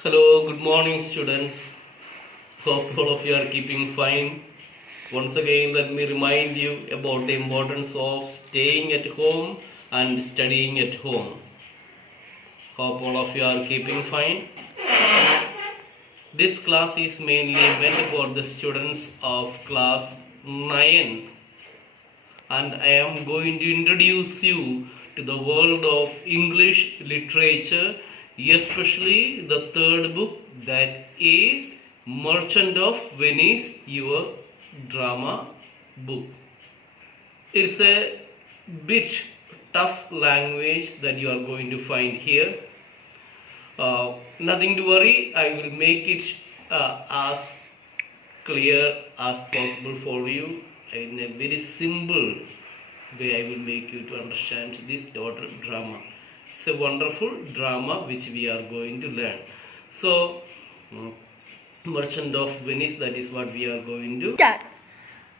Hello, good morning, students. Hope all of you are keeping fine. Once again, let me remind you about the importance of staying at home and studying at home. Hope all of you are keeping fine. This class is mainly meant for the students of class 9, and I am going to introduce you to the world of English literature, especially the third book, that is Merchant of Venice, your drama book. It's a bit tough language that you are going to find here. Nothing to worry, I will make it as clear as possible for you in a very simple way. I will make you to understand this total drama. It's a wonderful drama which we are going to learn. So, Merchant of Venice, that is what we are going to Start.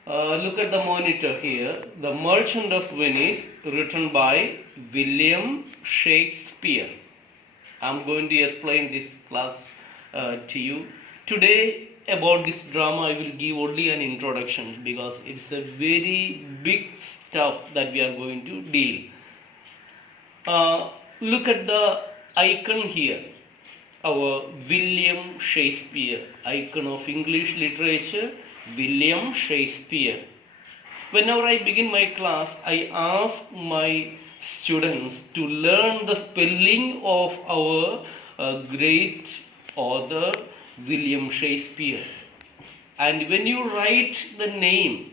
look at the monitor here. The Merchant of Venice, written by William Shakespeare. I'm going to explain this class to you. Today, about this drama, I will give only an introduction because it's a very big stuff that we are going to deal. Look at the icon here. Our William Shakespeare, icon of English literature, William Shakespeare. Whenever I begin my class, I ask my students to learn the spelling of our great author William Shakespeare. And when you write the name,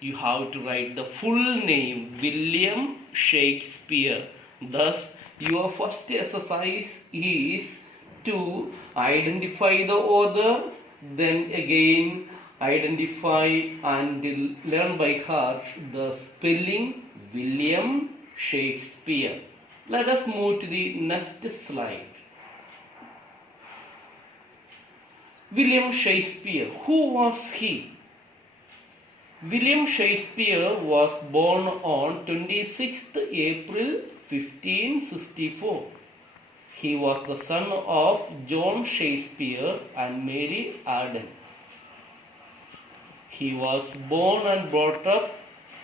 you have to write the full name, William Shakespeare. Thus, your first exercise is to identify the author, then again identify and learn by heart the spelling William Shakespeare. Let us move to the next slide. William Shakespeare, who was he? William Shakespeare was born on 26th April 1564. He was the son of John Shakespeare and Mary Arden. He was born and brought up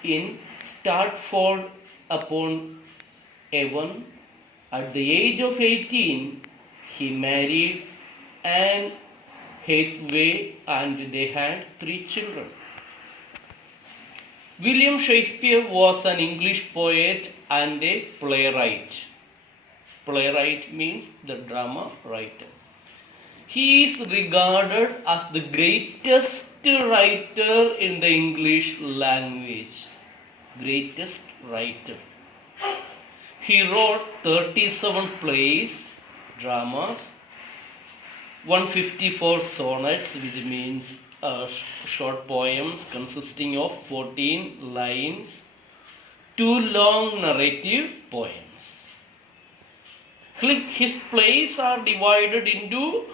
in Stratford upon Avon. At the age of 18, he married Anne Hathaway and they had 3 children. William Shakespeare was an English poet and a playwright. Playwright means the drama writer. He is regarded as the greatest writer in the English language. Greatest writer. He wrote 37 plays, dramas, 154 sonnets, which means short poems consisting of 14 lines, 2 long narrative poems. His plays are divided into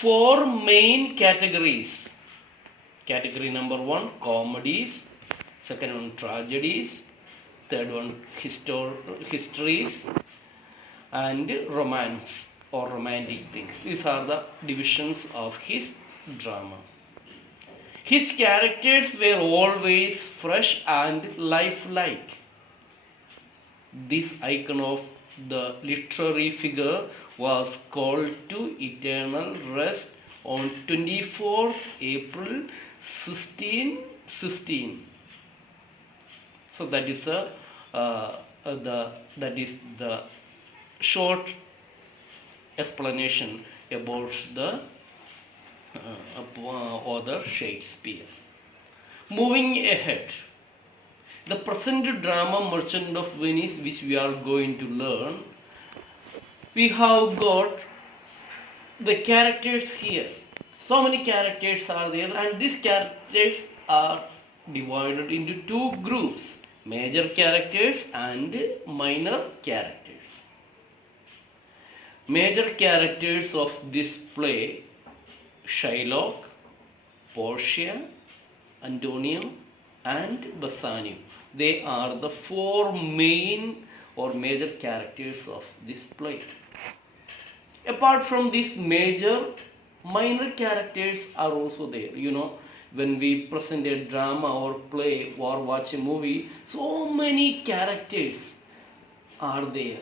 4 main categories. Category number 1, comedies. Second one, tragedies. Third one, histories. And romance or romantic things. These are the divisions of his drama. His characters were always fresh and lifelike. This icon of the literary figure was called to eternal rest on 24th April 1616. So that is the short explanation about the author Shakespeare. Moving ahead, the present drama Merchant of Venice, which we are going to learn, we have got the characters here. So many characters are there, and these characters are divided into 2 groups, major characters and minor characters. Major characters of this play: Shylock, Portia, Antonio, and Bassanio. They are the 4 main or major characters of this play. Apart from these major, minor characters are also there. When we present a drama or play or watch a movie, so many characters are there.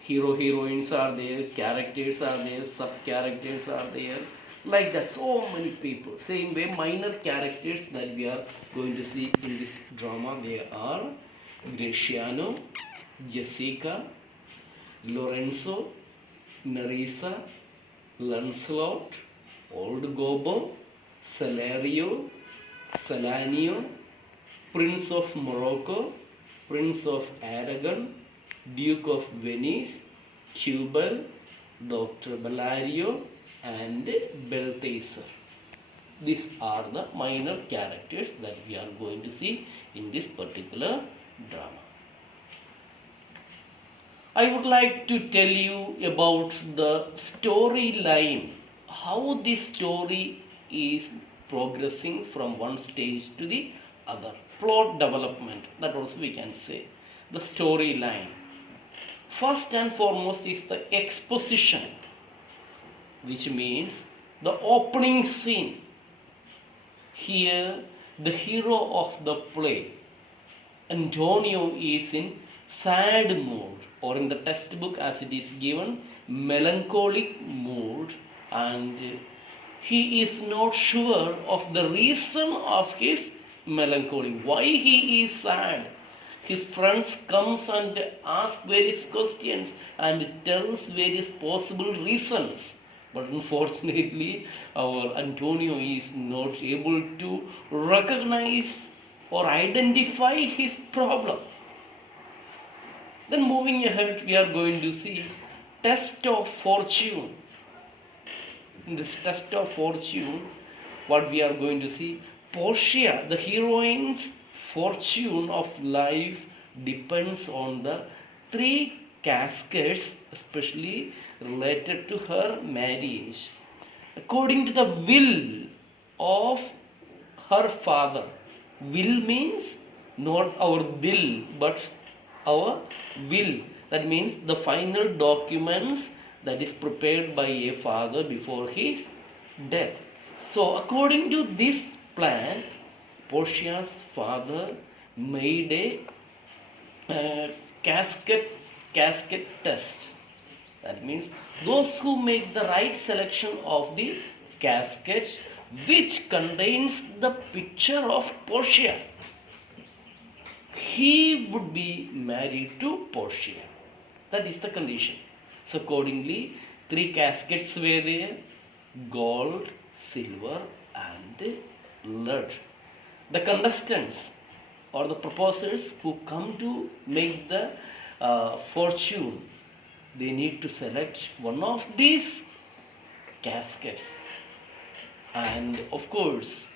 Hero, heroines are there, characters are there, sub characters are there, like that, so many people. Same way, minor characters that we are going to see in this drama, they are Graciano, Jessica, Lorenzo, Nerissa, Lancelot, Old Gobo, Salario, Salanio, Prince of Morocco, Prince of Aragon, Duke of Venice, Tubal, Dr. Bellario, and Balthazar. These are the minor characters that we are going to see in this particular drama. I would like to tell you about the storyline, how this story is progressing from one stage to the other. Plot development, that also we can say. The storyline. First and foremost is the exposition, which means the opening scene. Here, the hero of the play, Antonio, is in sad mood, or in the textbook as it is given, melancholic mood, and he is not sure of the reason of his melancholy, why he is sad. His friends comes and ask various questions and tells various possible reasons. But unfortunately, our Antonio is not able to recognize or identify his problem. Then moving ahead, we are going to see test of fortune. In this test of fortune, what we are going to see, Portia, the heroine's fortune of life depends on the three caskets, especially related to her marriage. According to the will of her father. Will means not our will, but our will. That means the final documents that is prepared by a father before his death. So according to this plan, Portia's father made a casket test. That means those who make the right selection of the casket which contains the picture of Portia, he would be married to Portia. That is the condition. So accordingly, three caskets were there: gold, silver, and lead. The contestants or the proposers who come to make the fortune, they need to select one of these caskets. And of course,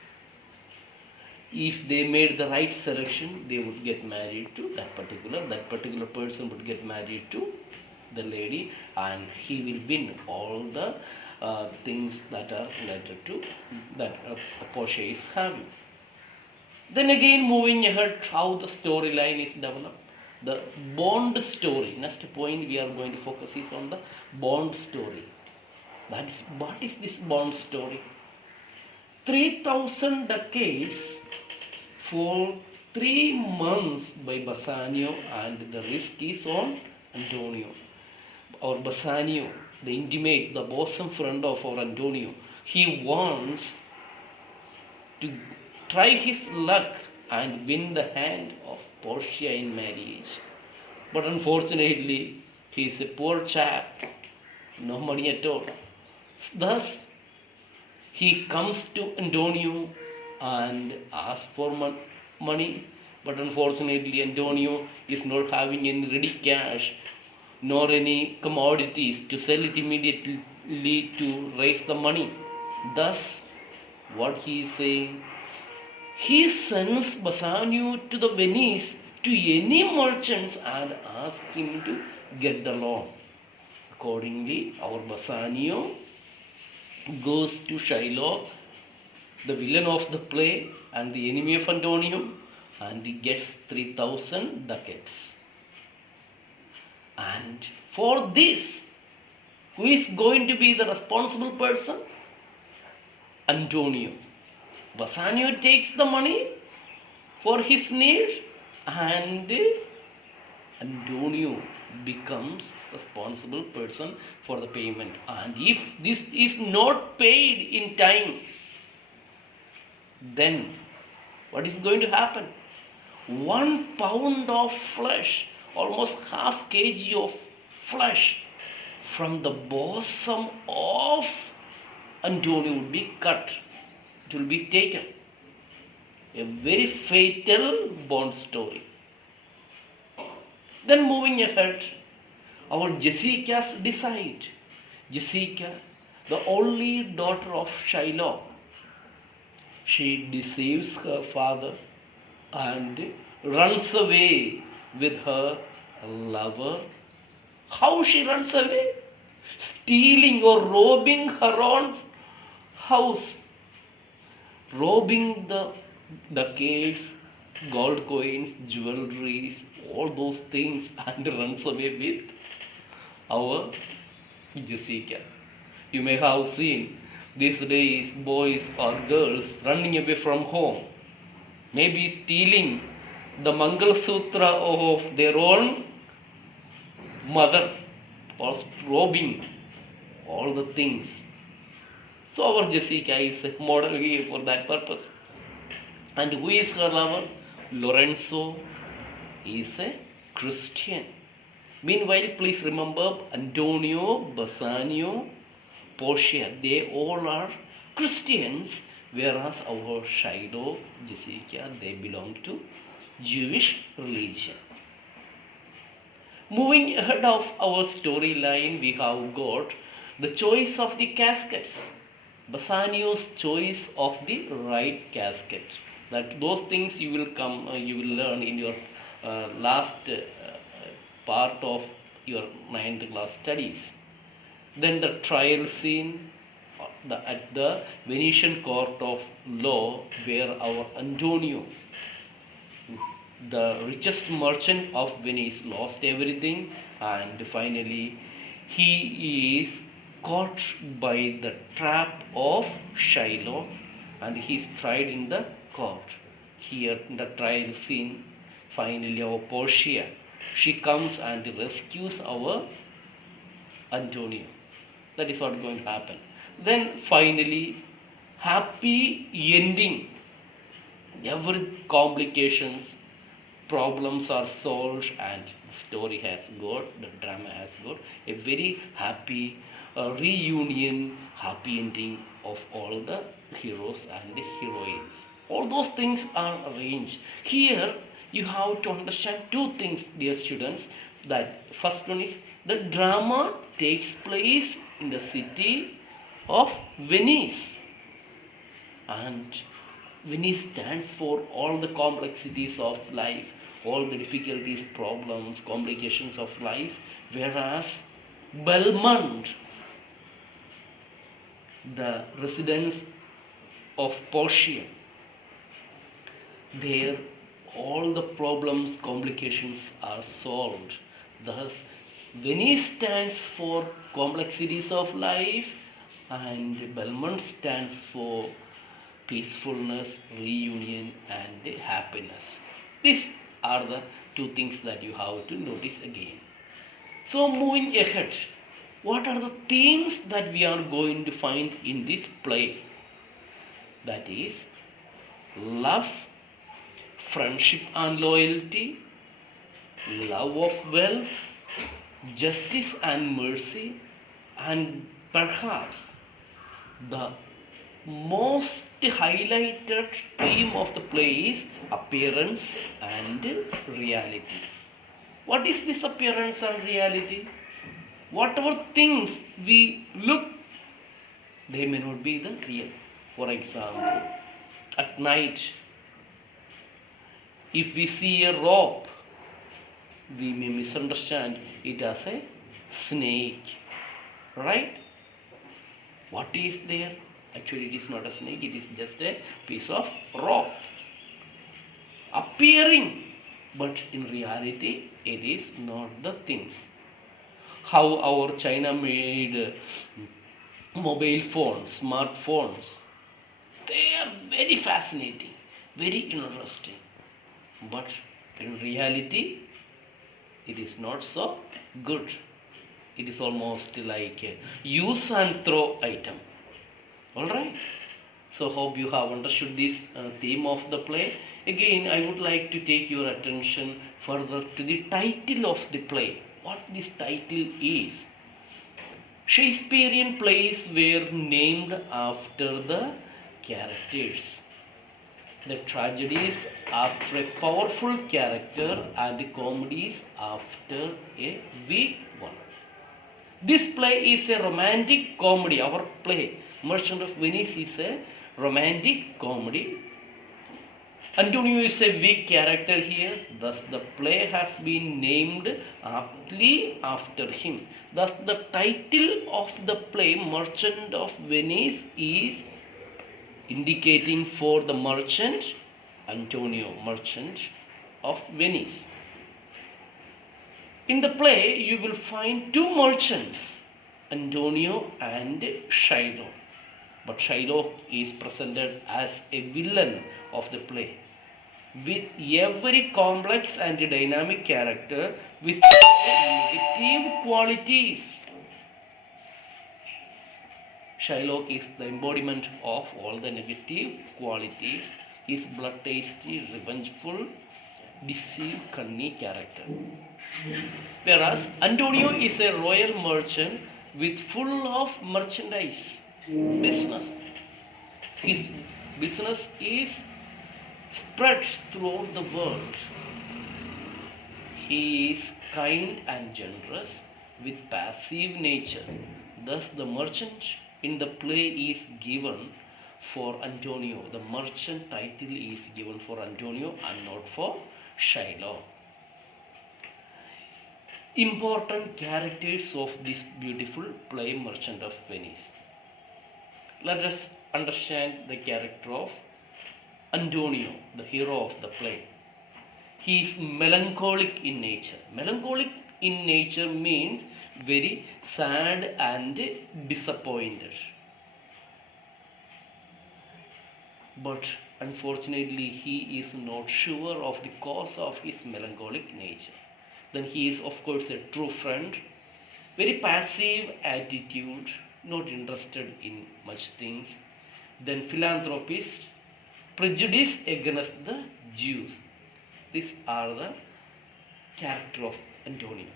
if they made the right selection, they would get married to that particular person would get married to the lady, and he will win all the things that are related to that Portia is having. Then again, moving ahead, how the storyline is developed. The bond story. Next point we are going to focus is on the bond story. That is, what is this bond story? 3,000 ducats for 3 months by Bassanio, and the risk is on Antonio. Or Bassanio, the intimate, the bosom friend of our Antonio, he wants to try his luck and win the hand of Portia in marriage. But unfortunately, he is a poor chap, no money at all. Thus, he comes to Antonio and asks for money, but unfortunately Antonio is not having any ready cash nor any commodities to sell it immediately to raise the money. Thus, what he is saying, he sends Bassanio to the Venice to any merchants and asks him to get the loan. Accordingly, our Bassanio goes to Shylock, the villain of the play and the enemy of Antonio, and he gets 3,000 ducats. And for this, Who is going to be the responsible person? Antonio. Bassanio takes the money for his need, and Antonio becomes responsible person for the payment. And if this is not paid in time, then what is going to happen? 1 pound of flesh, almost half kg of flesh from the bosom of Antonio would be cut. It will be taken. A very fatal bond story. Then moving ahead, our Jessica's decide. Jessica, the only daughter of Shiloh, she deceives her father and runs away with her lover. How she runs away? Stealing or robbing her own house, robbing the ducats, gold coins, jewelries, all those things, and runs away with our Jessica. You may have seen these days boys or girls running away from home, maybe stealing the Mangal Sutra of their own mother, or robbing all the things. So our Jessica is a model here for that purpose. And who is her lover? Lorenzo is a Christian. Meanwhile, please remember Antonio, Bassanio, Portia, they all are Christians, whereas our Shiloh, Jessica, they belong to Jewish religion. Moving ahead of our storyline, we have got the choice of the caskets. Bassanio's choice of the right casket. That those things you will learn in your last part of your 9th class studies. Then the trial scene at the Venetian court of law, where our Antonio, the richest merchant of Venice, lost everything, and finally he is caught by the trap of Shiloh and he is tried in the court. Here in the trial scene, finally our Portia, she comes and rescues our Antonio. That is what is going to happen. Then finally, happy ending. Every complications, problems are solved, and the story has got, the drama has got a very happy reunion, happy ending of all the heroes and the heroines. All those things are arranged. Here you have to understand two things, dear students. That first one is the drama takes place in the city of Venice, and Venice stands for all the complexities of life, all the difficulties, problems, complications of life, whereas Belmont, the residence of Portia, there all the problems, complications are solved. Thus, Venice stands for complexities of life, and Belmont stands for peacefulness, reunion, and happiness. These are the two things that you have to notice again. So, moving ahead, what are the themes that we are going to find in this play? That is love, friendship and loyalty, love of wealth, justice and mercy, and perhaps the most highlighted theme of the play is appearance and reality. What is this appearance and reality? Whatever things we look, they may not be the real. For example, at night, if we see a rope, we may misunderstand it as a snake, right? What is there? Actually, it is not a snake, it is just a piece of rope. Appearing, but in reality, it is not the things. how our China made mobile phones, smartphones. They are very fascinating, very interesting. But in reality, it is not so good. It is almost like a use and throw item. Alright? So, hope you have understood this theme of the play. Again, I would like to take your attention further to the title of the play. What this title is. Shakespearean plays were named after the characters. The tragedies after a powerful character and the comedies after a weak one. This play is a romantic comedy. Our play, Merchant of Venice, is a romantic comedy. Antonio is a weak character here, thus the play has been named aptly after him. Thus the title of the play, Merchant of Venice, is indicating for the merchant, Antonio, Merchant of Venice. In the play, you will find two merchants, Antonio and Chero. But Shylock is presented as a villain of the play, with every complex and dynamic character with negative qualities. Shylock is the embodiment of all the negative qualities. He is bloodthirsty, revengeful, deceived, cunning character. Whereas Antonio is a royal merchant with full of merchandise, business. His business is spread throughout the world. He is kind and generous with passive nature. Thus, the merchant in the play is given for Antonio. The merchant title is given for Antonio and not for Shylock. Important characters of this beautiful play, Merchant of Venice. Let us understand the character of Antonio, the hero of the play. He is melancholic in nature. Melancholic in nature means very sad and disappointed. But unfortunately, he is not sure of the cause of his melancholic nature. Then he is, of course, a true friend, very passive attitude, not interested in much things. Then philanthropist, prejudice against the Jews. These are the character of Antonio.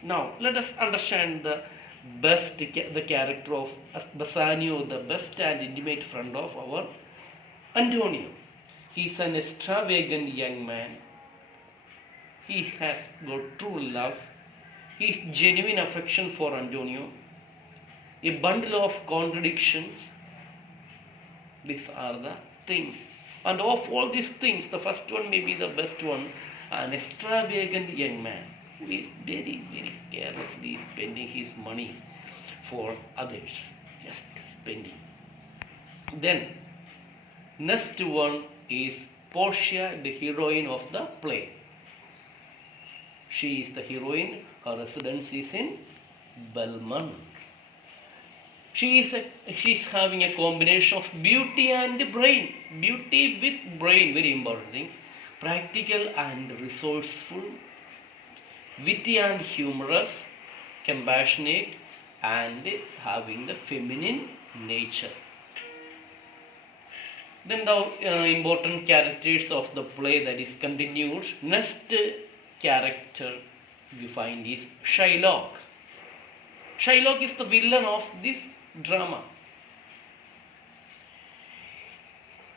Now let us understand the character of Bassanio, the best and intimate friend of our Antonio. He is an extravagant young man. He has got true love. His genuine affection for Antonio. A bundle of contradictions. These are the things. And of all these things, the first one may be the best one. An extravagant young man who is very, very carelessly spending his money for others. Just spending. Then, next one is Portia, the heroine of the play. She is the heroine. Her residence is in Belmont. She is having a combination of beauty and brain. Beauty with brain, very important thing. Practical and resourceful. Witty and humorous. Compassionate and having the feminine nature. Then the important characters of the play that is continued. Next character we find is Shylock. Shylock is the villain of this drama.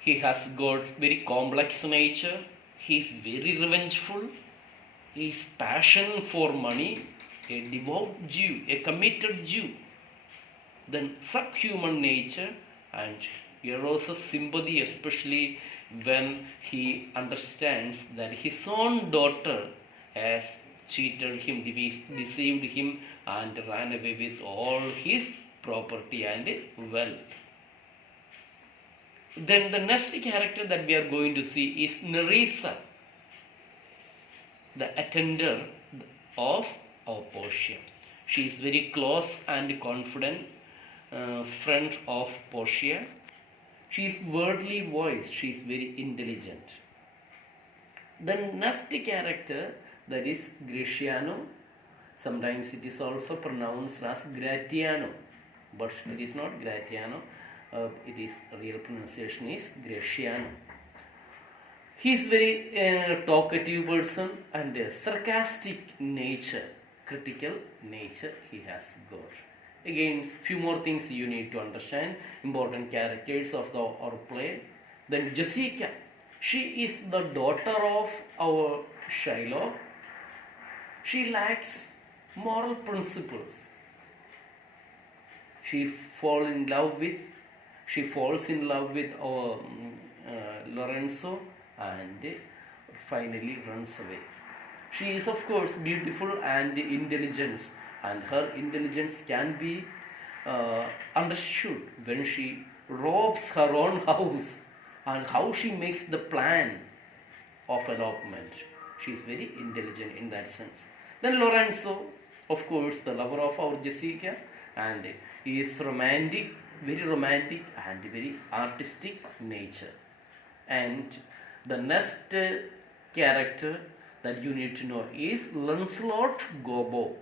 He has got very complex nature. He is very revengeful. His passion for money, a devout Jew, a committed Jew. Then subhuman nature and Eros' sympathy, especially when he understands that his own daughter has cheated him, deceived him, and ran away with all his property and wealth. Then the next character that we are going to see is Nerissa, the attender of our Portia. She is very close and confident friend of Portia. She is worldly voice. She is very intelligent. The next character, that is Gratiano. Sometimes it is also pronounced as Gratiano, but it is not Gratiano. It is real pronunciation is Gratiano. He is very talkative person and sarcastic nature, critical nature he has got. Again, few more things you need to understand. Important characters of our play. Then Jessica, she is the daughter of our Shylock. She lacks moral principles. She falls in love with our Lorenzo and finally runs away. She is of course beautiful and intelligent, and her intelligence can be understood when she robs her own house and how she makes the plan of elopement. She is very intelligent in that sense. Then Lorenzo, of course, the lover of our Jessica, and he is romantic, very romantic and very artistic nature. And the next character that you need to know is Lancelot Gobbo,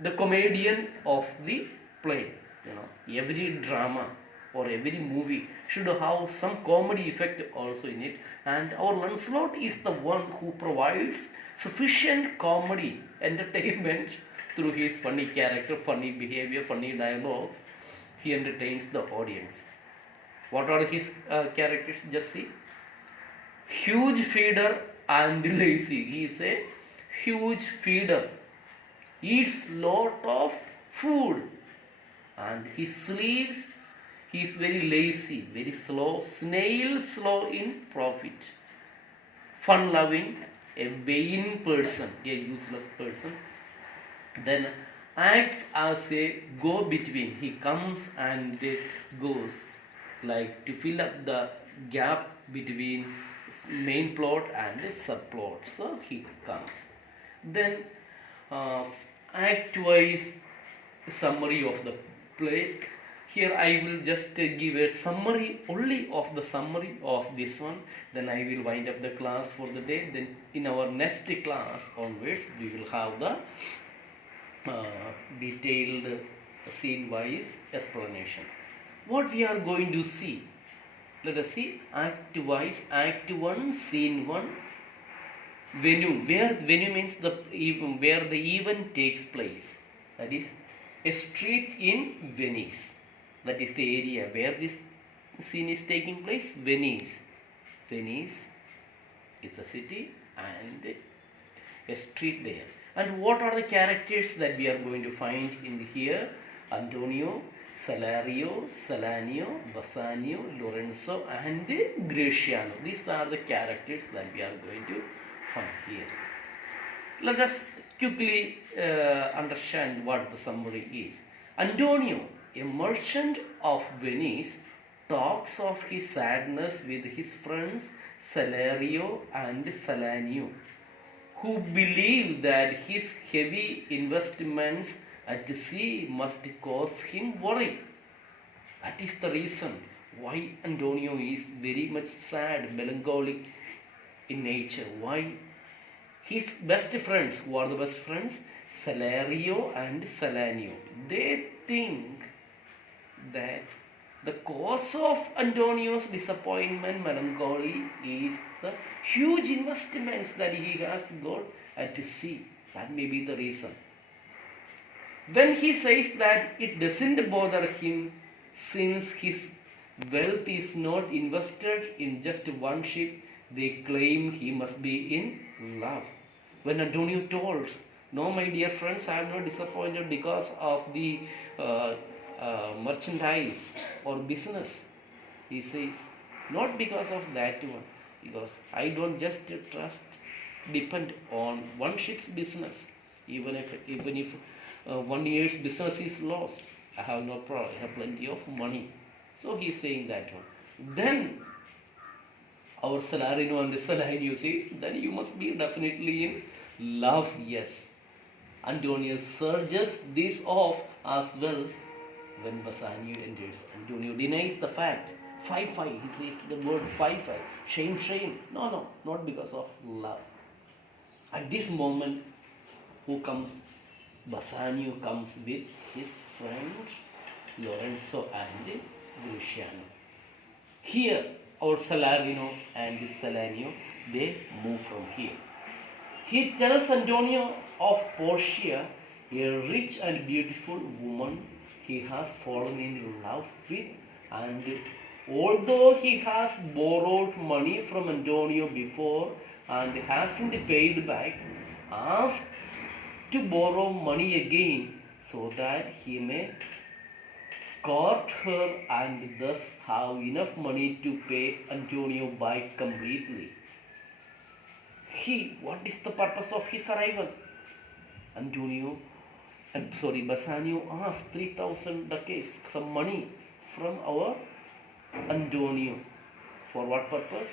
the comedian of the play. Every drama or every movie should have some comedy effect also in it, and our Lancelot is the one who provides sufficient comedy entertainment through his funny character, funny behavior, funny dialogues. He entertains the audience. What are his characters? Just see. Huge feeder and lazy. He is a huge feeder. Eats lot of food and he sleeps. He is very lazy, very slow, snail slow in profit. Fun loving, a vain person, a useless person. Then acts as a go between. He comes and goes, like to fill up the gap between main plot and the subplot. So he comes. Then act wise summary of the play. Here I will just give a summary only of the summary of this one. Then I will wind up the class for the day. Then in our next class onwards we will have the detailed scene wise explanation. What we are going to see, let us see act wise. Act 1, scene 1, venue. Where venue means where the event takes place. That is a street in Venice. That is the area where this scene is taking place. Venice. Venice is a city and a street there. And what are the characters that we are going to find in here? Antonio, Salario, Salanio, Bassanio, Lorenzo and Gratiano. These are the characters that we are going to find here. Let us quickly understand what the summary is. Antonio, a merchant of Venice, talks of his sadness with his friends Salario and Salanio, who believe that his heavy investments at sea must cause him worry. That is the reason why Antonio is very much sad, melancholic in nature. Why? His best friends, who are the best friends? Salario and Salanio. They think that the cause of Antonio's disappointment, melancholy, is the huge investments that he has got at sea. That may be the reason. When he says that it doesn't bother him since his wealth is not invested in just one ship, they claim he must be in love. When Antonio told, "No, my dear friends, I am not disappointed because of the merchandise or business," he says, "not because of that one, because I don't just depend on one ship's business. Even if 1 year's business is lost, I have no problem. I have plenty of money." So he is saying that one. Then our Salarino and the Salarino says, "Then you must be definitely in love." Yes, Antonio surges this off as well when Bassanio enters. Antonio denies the fact. 5-5. He says the word 5-5. Shame, shame. No, no, not because of love. At this moment, who comes? Bassanio comes with his friends Lorenzo and Luciano. Here, our Salarino and Salanio, they move from here. He tells Antonio of Portia, a rich and beautiful woman he has fallen in love with, and although he has borrowed money from Antonio before and hasn't paid back, asks to borrow money again so that he may court her and thus have enough money to pay Antonio back completely. What is the purpose of his arrival? Bassanio asked 3,000 ducats, some money from our Antonio. For what purpose?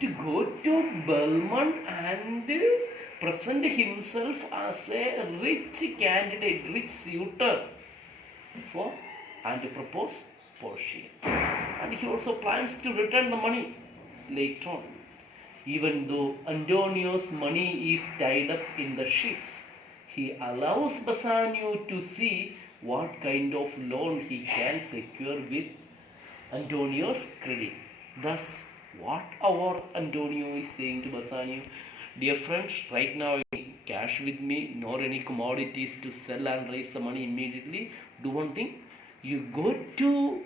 To go to Belmont and present himself as a rich candidate, rich suitor for and to propose Portia. And he also plans to return the money later on. Even though Antonio's money is tied up in the ships, he allows Bassanio to see what kind of loan he can secure with Antonio's credit. Thus, what our Antonio is saying to Bassanio: dear friends, right now any cash with me, nor any commodities to sell and raise the money immediately. Do one thing, you go to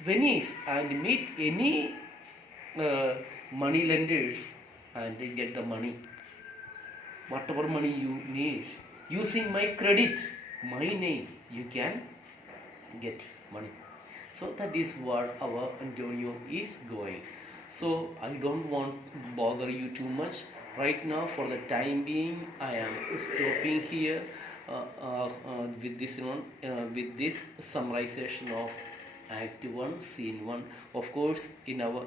Venice and meet any money lenders and they get the money. Whatever money you need, using my credit, my name, you can get money. So that is what our Antonio is going. So I don't want to bother you too much. Right now, for the time being, I am stopping here with this summarization of Act 1, Scene 1. Of course, in our